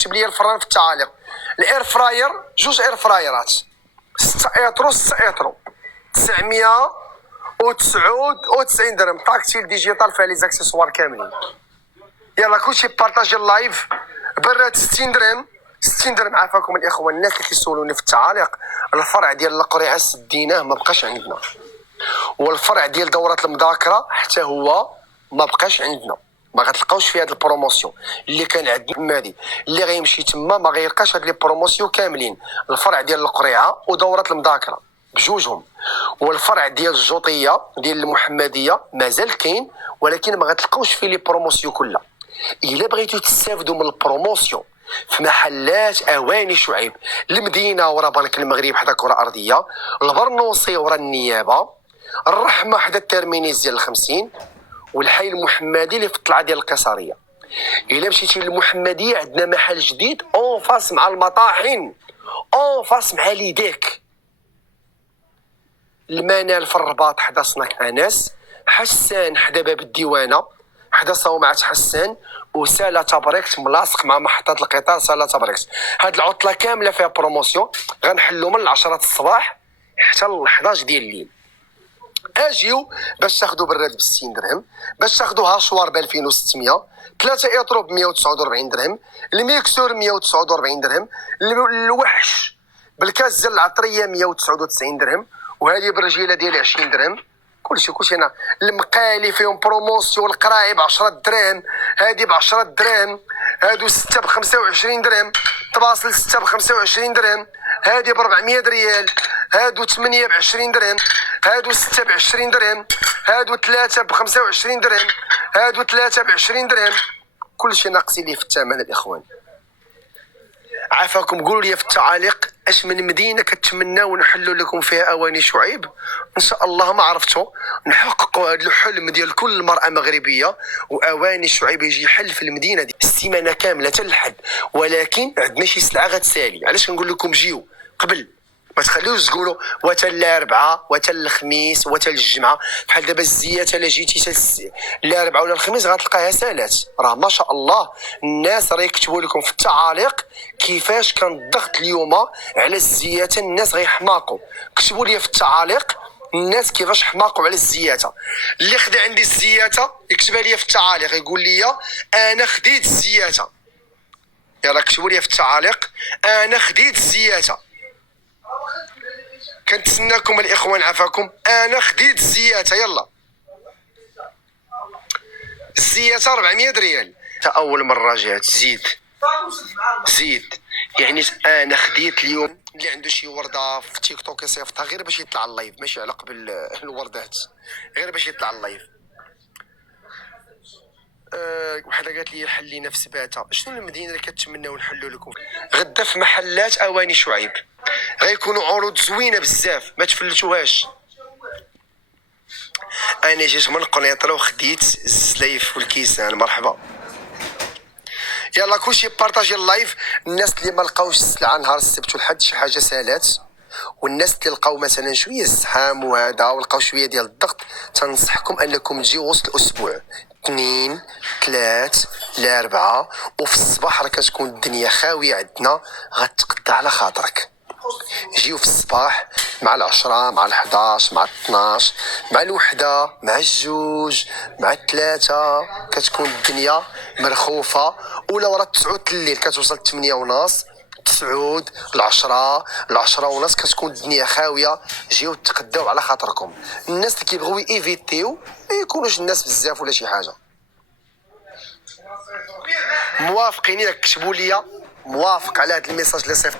كتب لي الفران في التعاليق. الاير فراير جوج اير فرايرات 6 ايترو 6 ايترو 999 درهم. تاكتيل ديجيتال فيها لي زاكسيسوار كاملين. يلا كلشي بارطاجي اللايف. برات 60 درهم 60 درهم. عافاكم الاخوان الناس اللي كيسولوني في التعاليق. الفرع ديال القريعه سديناه ما بقاش عندنا، والفرع ديال دورة المذاكره حتى هو ما بقاش عندنا. ما غتلقاوش في هاد البروموسيون اللي كان عندنا مادي. اللي غيمشي تما ما غيلقاش هاد لي بروموسيون كاملين. الفرع ديال القريعه ودوره المذاكره بجوجهم، والفرع ديال الجوطيه ديال المحمديه مازال كاين، ولكن ما غتلقاوش فيه لي بروموسيون كلها. الا بغيتو تستافدوا من البروموسيون في محلات اواني شعيب، المدينه ورا بنك المغرب حدا كره ارضيه، البرنوصي ورا النيابه، الرحمه حدا الترمينيز ديال 50، والحي المحمدي اللي في الطلعه ديال القصريه. الا مشيتي للمحمديه عندنا محل جديد اون فاس مع المطاحن، اون فاس مع ليديك. المنال في الرباط حدا صناك انس، حسان حدا باب الديوانه حدا صومعه حسان، وسالا تبريكس ملاصق مع محطه القطار سالا تبريكس. هاد العطله كامله فيها بروموسيون غنحلو من 10 الصباح حتى ل 11 ديال الليل. اجيو باش تاخذوا براد ب 60 درهم، باش تاخذوا هاشوار ب 2600، 3 ايترو ب 149 درهم، الميكسور 149 درهم، الوحش بالكاس ديال العطريه 199 درهم، وهذه بالرجيله ديال 20 درهم. كلشي هنا. المقالي فيهم بروموسيون، القراعي ب 10 دراهم، هذه ب 10 دراهم، هادو 6 ب 25 درهم، طباصل 6 ب 25 درهم، هذه ب 400 ريال، هادو 8 ب 20 درهم، هادو 6 ب 20 درهم، هادو 3 ب 25 درهم، هادو 3 ب 20 درهم. كلشي ناقصين لي في الثمن الاخوان. عافاكم قولوا لي في التعاليق اش من مدينه كتمناو نحلوا لكم فيها اواني شعيب. ان شاء الله ما عرفتوا نحققوا هذا الحلم ديال كل مرأة مغربيه، واواني شعيب يجي يحل في المدينه دي السيمانه كامله حتى الحد. ولكن عندنا شي سلعه غتسالي. علاش نقول لكم جيو قبل؟ ما تخليوش تقولوا وتا الاربعاء وتا الخميس وتا الجمعه. بحال دابا الزيات الا جيتي الاربعاء ولا الخميس غتلقاها سالات. راه ما شاء الله الناس راه يكتبوا لكم في التعاليق كيفاش كان الضغط اليوم على الزياته. الناس غيحماقوا. كتبوا لي في التعاليق الناس كيفاش حماقوا على الزياته. اللي خدا عندي الزياته يكتبها لي في التعاليق يقول لي انا خديت الزياته. يلا كتبوا لي في التعاليق انا خديت الزياته. كنتسناكم الاخوان عافاكم. انا خديت الزياته. يلا الزياته 400 ريال. تا اول مره جات زيد يعني انا خديت اليوم. اللي عنده شي ورده في تيك توك يصيفطها غير باش يطلع اللايف، ماشي على قبل الوردات، غير باش يطلع اللايف. وحده قالت لي حلينا في سباته. شنو المدينه اللي كتمناو نحلوا لكم؟ غدا في محلات اواني شعيب غيكونوا عروض زوينه بزاف ما تفلتوهاش. انا جيت من قنيطره وخديت الزلايف والكيسان. مرحبا. يلا كلشي بارطاجي اللايف. الناس اللي ما لقاوش السلعه نهار السبت والحد شي حاجه سالات، والناس اللي لقاو مثلا شويه الزحام وهذا ولقاو شويه ديال الضغط، تنصحكم انكم تجيو وسط الاسبوع 2 3 4 وفي الصباح راه كتكون الدنيا خاويه عندنا. غتقطع على خاطرك. جيو في الصباح مع 10 مع 11 مع 12 مع 1 مع 2 مع 3 كتكون الدنيا مرخوفه. ولا ورا 9 الليل كتوصل 8 ونص 9 10 10 ونص كتكون الدنيا خاويه. جيو تقداو على خاطركم. الناس اللي كيبغيو ايفيتيو ما يكونوش الناس بزاف ولا شي حاجه. موافقين؟ كتبوا لي موافق على هذا الميساج اللي صيفط